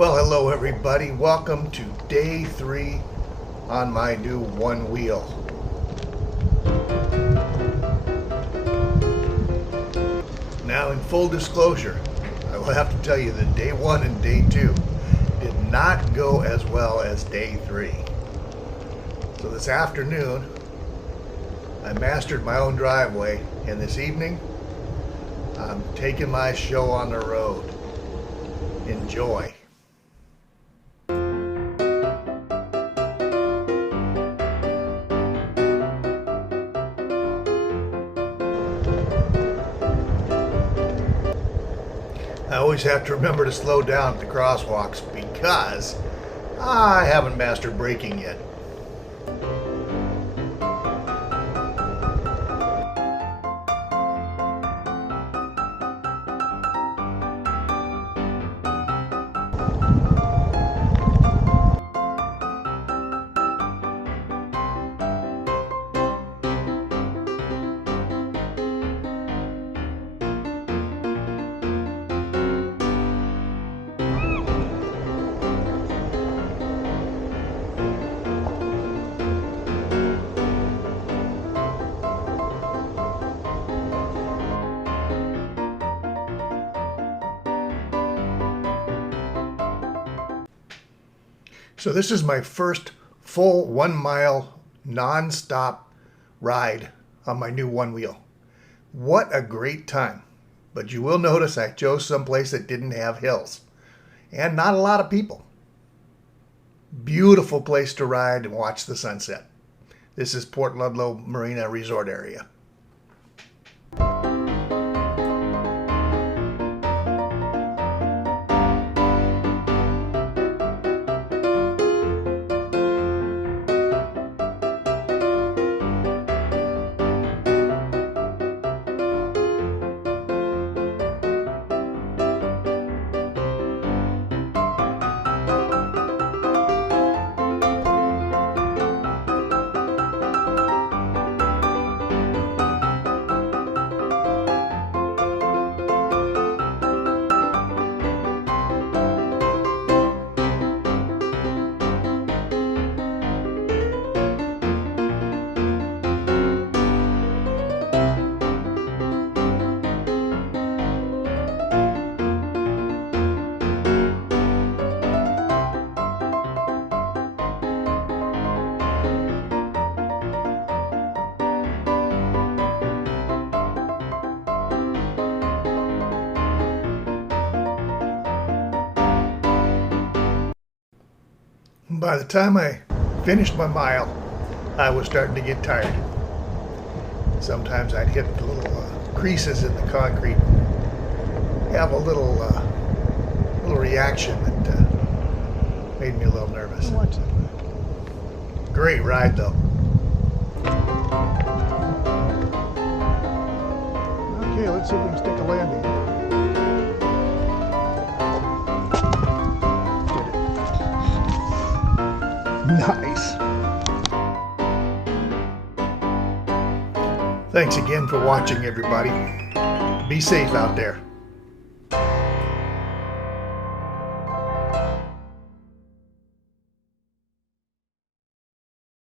Well, hello everybody. Welcome to day 3 on my new one wheel. Now, in full disclosure, I will have to tell you that day 1 and day 2 did not go as well as day 3. So this afternoon, I mastered my own driveway, and this evening, I'm taking my show on the road. Enjoy. I always have to remember to slow down at the crosswalks because I haven't mastered braking yet. So this is my first full 1 mile non-stop ride on my new one wheel. What a great time. But you will notice I chose someplace that didn't have hills and not a lot of people. Beautiful place to ride and watch the sunset. This is Port Ludlow Marina Resort area. By the time I finished my mile, I was starting to get tired. Sometimes I'd hit the little creases in the concrete, have a little reaction that made me a little nervous. Great ride though. Okay, let's see if we can stick a landing. Nice. Thanks again for watching, everybody. Be safe out there.